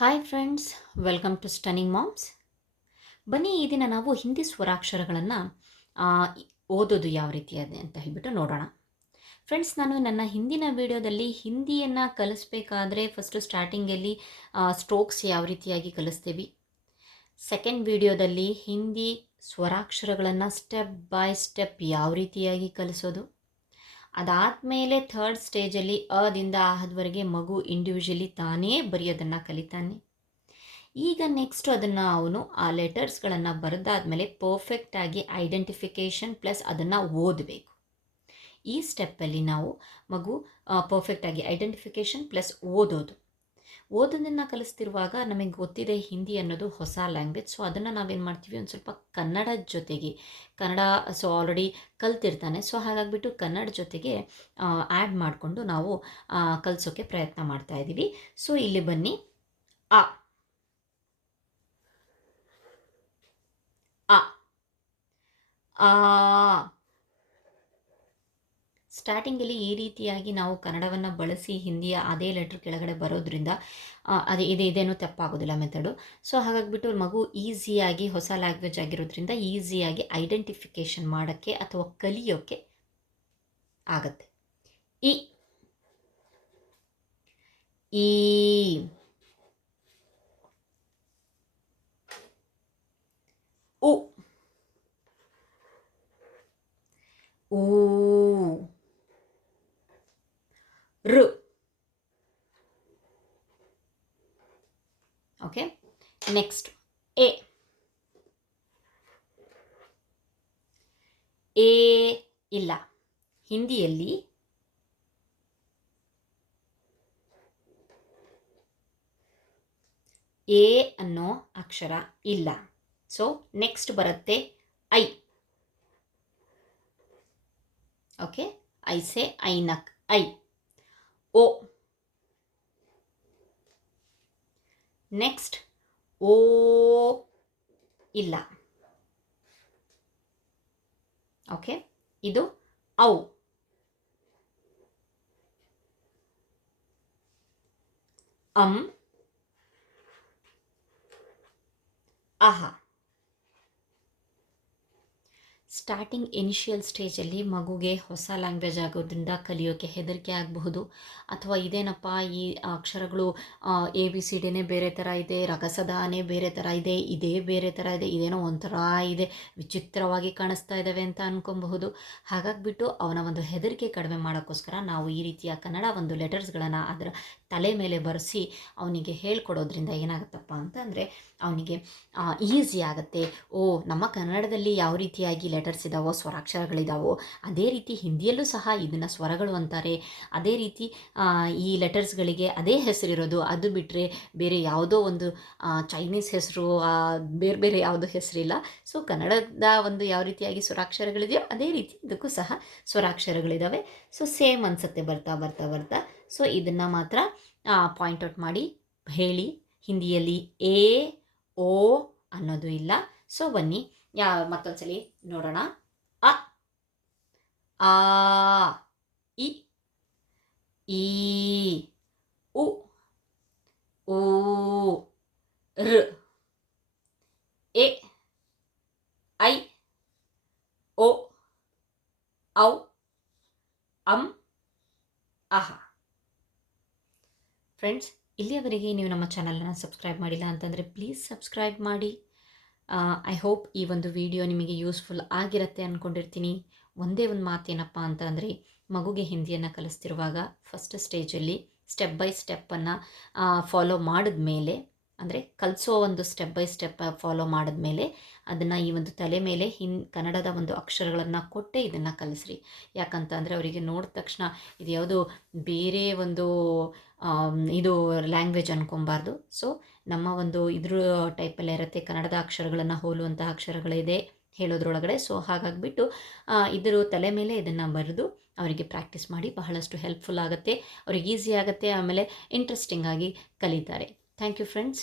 Hi friends, welcome to stunning moms. ಬನ್ನಿ ಈ ದಿನ ನಾವು ಹಿಂದಿ ಸ್ವರಾಕ್ಷರಗಳನ್ನು ಓದೋದು ಯಾವ ರೀತಿ ಇದೆ ಅಂತ ಹೇಳಿಬಿಟ್ಟು ನೋಡೋಣ. ಫ್ರೆಂಡ್ಸ್, ನಾನು ನನ್ನ ಹಿಂದಿನ ವಿಡಿಯೋದಲ್ಲಿ ಹಿಂದಿಯನ್ನು ಕಲಿಸ್ಬೇಕಾದ್ರೆ ಫಸ್ಟು ಸ್ಟಾರ್ಟಿಂಗಲ್ಲಿ ಸ್ಟ್ರೋಕ್ಸ್ ಯಾವ ರೀತಿಯಾಗಿ ಕಲಿಸ್ತೀವಿ, ಸೆಕೆಂಡ್ ವಿಡಿಯೋದಲ್ಲಿ ಹಿಂದಿ ಸ್ವರಾಕ್ಷರಗಳನ್ನು ಸ್ಟೆಪ್ ಬೈ ಸ್ಟೆಪ್ ಯಾವ ರೀತಿಯಾಗಿ ಕಲಿಸೋದು, ಅದಾದಮೇಲೆ ಥರ್ಡ್ ಸ್ಟೇಜಲ್ಲಿ ಅದಿಂದ ಆಹದ್ವರೆಗೆ ಮಗು ಇಂಡಿವಿಜುವಲಿ ತಾನೇ ಬರೆಯೋದನ್ನು ಕಲಿತಾನೆ. ಈಗ ನೆಕ್ಸ್ಟ್ ಅದನ್ನು ಅವನು ಆ ಲೆಟರ್ಸ್ಗಳನ್ನು ಬರೆದಾದ್ಮೇಲೆ ಪರ್ಫೆಕ್ಟಾಗಿ ಐಡೆಂಟಿಫಿಕೇಷನ್ ಪ್ಲಸ್ ಅದನ್ನು ಓದಬೇಕು. ಈ ಸ್ಟೆಪ್ಪಲ್ಲಿ ನಾವು ಮಗು ಪರ್ಫೆಕ್ಟಾಗಿ ಐಡೆಂಟಿಫಿಕೇಷನ್ ಪ್ಲಸ್ ಓದೋದನ್ನು ಕಲಿಸ್ತಿರುವಾಗ ನಮಗೆ ಗೊತ್ತಿದೆ ಹಿಂದಿ ಅನ್ನೋದು ಹೊಸ ಲ್ಯಾಂಗ್ವೇಜ್. ಸೊ ಅದನ್ನು ನಾವೇನು ಮಾಡ್ತೀವಿ, ಒಂದು ಸ್ವಲ್ಪ ಕನ್ನಡದ ಜೊತೆಗೆ ಕನ್ನಡ ಆಲ್ರೆಡಿ ಕಲ್ತಿರ್ತಾನೆ, ಸೊ ಹಾಗಾಗಿಬಿಟ್ಟು ಕನ್ನಡ ಜೊತೆಗೆ ಆ್ಯಡ್ ಮಾಡಿಕೊಂಡು ನಾವು ಕಲಿಸೋಕ್ಕೆ ಪ್ರಯತ್ನ ಮಾಡ್ತಾ ಇದ್ದೀವಿ. ಸೊ ಇಲ್ಲಿ ಬನ್ನಿ, ಆ ಸ್ಟಾರ್ಟಿಂಗಲ್ಲಿ ಈ ರೀತಿಯಾಗಿ ನಾವು ಕನ್ನಡವನ್ನು ಬಳಸಿ ಹಿಂದಿಯ ಅದೇ ಲೆಟ್ರ್ ಕೆಳಗಡೆ ಬರೋದ್ರಿಂದ ಇದೇನೂ ತಪ್ಪಾಗೋದಿಲ್ಲ ಮೆಥಡು. ಸೊ ಹಾಗಾಗಿಬಿಟ್ಟು ಮಗು ಈಸಿಯಾಗಿ ಹೊಸ ಲ್ಯಾಂಗ್ವೇಜ್ ಆಗಿರೋದ್ರಿಂದ ಈಸಿಯಾಗಿ ಐಡೆಂಟಿಫಿಕೇಷನ್ ಮಾಡೋಕ್ಕೆ ಅಥವಾ ಕಲಿಯೋಕ್ಕೆ ಆಗತ್ತೆ. ಈ ಉ ರು. ಓಕೆ, ನೆಕ್ಸ್ಟ್ ಎ ಇಲ್ಲ, ಹಿಂದಿಯಲ್ಲಿ ಎ ಅನ್ನೋ ಅಕ್ಷರ ಇಲ್ಲ. ಸೊ ನೆಕ್ಸ್ಟ್ ಬರುತ್ತೆ ಐ. ಓಕೆ, ಐಸೆ ಐನಕ್ ಐ. ಓ, ನೆಕ್ಸ್ಟ್ ಓ ಇಲ್ಲ. ಓಕೆ, ಇದು ಔ. ಅಹ. ಸ್ಟಾರ್ಟಿಂಗ್ ಇನಿಷಿಯಲ್ ಸ್ಟೇಜಲ್ಲಿ ಮಗುಗೆ ಹೊಸ ಲ್ಯಾಂಗ್ವೇಜ್ ಆಗೋದ್ರಿಂದ ಕಲಿಯೋಕ್ಕೆ ಹೆದರಿಕೆ ಆಗಬಹುದು, ಅಥವಾ ಇದೇನಪ್ಪ ಈ ಅಕ್ಷರಗಳು ABCDನೇ ಬೇರೆ ಥರ ಇದೆ, ರಗಸದಾನೇ ಬೇರೆ ಥರ ಇದೆ, ಇದೇ ಬೇರೆ ಥರ ಇದೆ, ಇದೇನೋ ಒಂಥರ ಇದೆ, ವಿಚಿತ್ರವಾಗಿ ಕಾಣಿಸ್ತಾ ಇದ್ದಾವೆ ಅಂತ ಅನ್ಕೊಬಹುದು. ಹಾಗಾಗಿಬಿಟ್ಟು ಅವನ ಒಂದು ಹೆದರಿಕೆ ಕಡಿಮೆ ಮಾಡೋಕ್ಕೋಸ್ಕರ ನಾವು ಈ ರೀತಿಯ ಕನ್ನಡ ಒಂದು ಲೆಟರ್ಸ್ಗಳನ್ನು ಅದರ ತಲೆ ಮೇಲೆ ಬರೆಸಿ ಅವನಿಗೆ ಹೇಳ್ಕೊಡೋದ್ರಿಂದ ಏನಾಗುತ್ತಪ್ಪ ಅಂತಂದರೆ ಅವನಿಗೆ ಈಸಿ ಆಗುತ್ತೆ. ನಮ್ಮ ಕನ್ನಡದಲ್ಲಿ ಯಾವ ರೀತಿಯಾಗಿ ಲೆಟರ್ಸ್ ಇದ್ದಾವೋ, ಸ್ವರಾಕ್ಷರಗಳಿದ್ದಾವೋ, ಅದೇ ರೀತಿ ಹಿಂದಿಯಲ್ಲೂ ಸಹ ಇದನ್ನು ಸ್ವರಗಳು ಅಂತಾರೆ. ಅದೇ ರೀತಿ ಈ ಲೆಟರ್ಸ್ಗಳಿಗೆ ಅದೇ ಹೆಸರಿರೋದು, ಅದು ಬಿಟ್ಟರೆ ಬೇರೆ ಯಾವುದೋ ಒಂದು ಚೈನೀಸ್ ಹೆಸರು, ಬೇರೆ ಬೇರೆ ಯಾವುದೋ ಹೆಸರಿಲ್ಲ. ಸೊ ಕನ್ನಡದ ಒಂದು ಯಾವ ರೀತಿಯಾಗಿ ಸ್ವರಾಕ್ಷರಗಳಿದೆಯೋ ಅದೇ ರೀತಿ ಇದಕ್ಕೂ ಸಹ ಸ್ವರಾಕ್ಷರಗಳಿದ್ದಾವೆ. ಸೊ ಸೇಮ್ ಅನಿಸುತ್ತೆ ಬರ್ತಾ ಬರ್ತಾ ಬರ್ತಾ. ಸೊ ಇದನ್ನು ಮಾತ್ರ ಪಾಯಿಂಟ್ ಔಟ್ ಮಾಡಿ ಹೇಳಿ. ಹಿಂದಿಯಲ್ಲಿ ಎ ಓ ಅನ್ನೋದು ಇಲ್ಲ. ಸೊ ಬನ್ನಿ ಮತ್ತೊಂದ್ಸಲಿ ನೋಡೋಣ. ಅ ಆ ಇ ಈ ಉ ಊ ಋ ಎ ಐ ಓ ಔ ಅಹ. ಫ್ರೆಂಡ್ಸ್, ಇಲ್ಲಿಯವರೆಗೆ ನೀವು ನಮ್ಮ ಚಾನಲನ್ನು ಸಬ್ಸ್ಕ್ರೈಬ್ ಮಾಡಿಲ್ಲ ಅಂತಂದರೆ ಪ್ಲೀಸ್ ಸಬ್ಸ್ಕ್ರೈಬ್ ಮಾಡಿ. ಐ ಹೋಪ್ ಈ ಒಂದು ವಿಡಿಯೋ ನಿಮಗೆ ಯೂಸ್ಫುಲ್ ಆಗಿರುತ್ತೆ ಅಂದ್ಕೊಂಡಿರ್ತೀನಿ. ಒಂದೇ ಒಂದು ಮಾತೇನಪ್ಪ ಅಂತ ಅಂದರೆ, ಮಗುಗೆ ಹಿಂದಿಯನ್ನು ಕಲಿಸ್ತಿರುವಾಗ ಫಸ್ಟ್ ಸ್ಟೇಜಲ್ಲಿ ಸ್ಟೆಪ್ ಬೈ ಸ್ಟೆಪ್ಪನ್ನು ಫಾಲೋ ಮಾಡಿದ್ಮೇಲೆ, ಅಂದರೆ ಕಲಿಸೋ ಒಂದು ಸ್ಟೆಪ್ ಬೈ ಸ್ಟೆಪ್ ಫಾಲೋ ಮಾಡಿದ್ಮೇಲೆ ಅದನ್ನು ಈ ಒಂದು ತಲೆ ಮೇಲೆ ಕನ್ನಡದ ಒಂದು ಅಕ್ಷರಗಳನ್ನು ಕೊಟ್ಟೆ ಇದನ್ನು ಕಲಿಸ್ರಿ. ಯಾಕಂತ ಅಂದರೆ ಅವರಿಗೆ ನೋಡಿದ ತಕ್ಷಣ ಇದು ಯಾವುದೋ ಬೇರೆ ಒಂದು ಇದು ಲ್ಯಾಂಗ್ವೇಜ್ ಅನ್ಕೊಬಾರ್ದು. ಸೊ ನಮ್ಮ ಒಂದು ಇದ್ರ ಟೈಪಲ್ಲೇ ಇರುತ್ತೆ, ಕನ್ನಡದ ಅಕ್ಷರಗಳನ್ನು ಹೋಲುವಂತಹ ಅಕ್ಷರಗಳಿದೆ ಹೇಳೋದ್ರೊಳಗಡೆ. ಸೊ ಹಾಗಾಗಿಬಿಟ್ಟು ಇದ್ರ ತಲೆ ಮೇಲೆ ಇದನ್ನು ಬರೆದು ಅವರಿಗೆ ಪ್ರಾಕ್ಟೀಸ್ ಮಾಡಿ. ಬಹಳಷ್ಟು ಹೆಲ್ಪ್ಫುಲ್ ಆಗುತ್ತೆ, ಅವ್ರಿಗೆ ಈಸಿ ಆಗುತ್ತೆ, ಆಮೇಲೆ ಇಂಟ್ರೆಸ್ಟಿಂಗ್ ಆಗಿ ಕಲಿತಾರೆ. Thank you friends.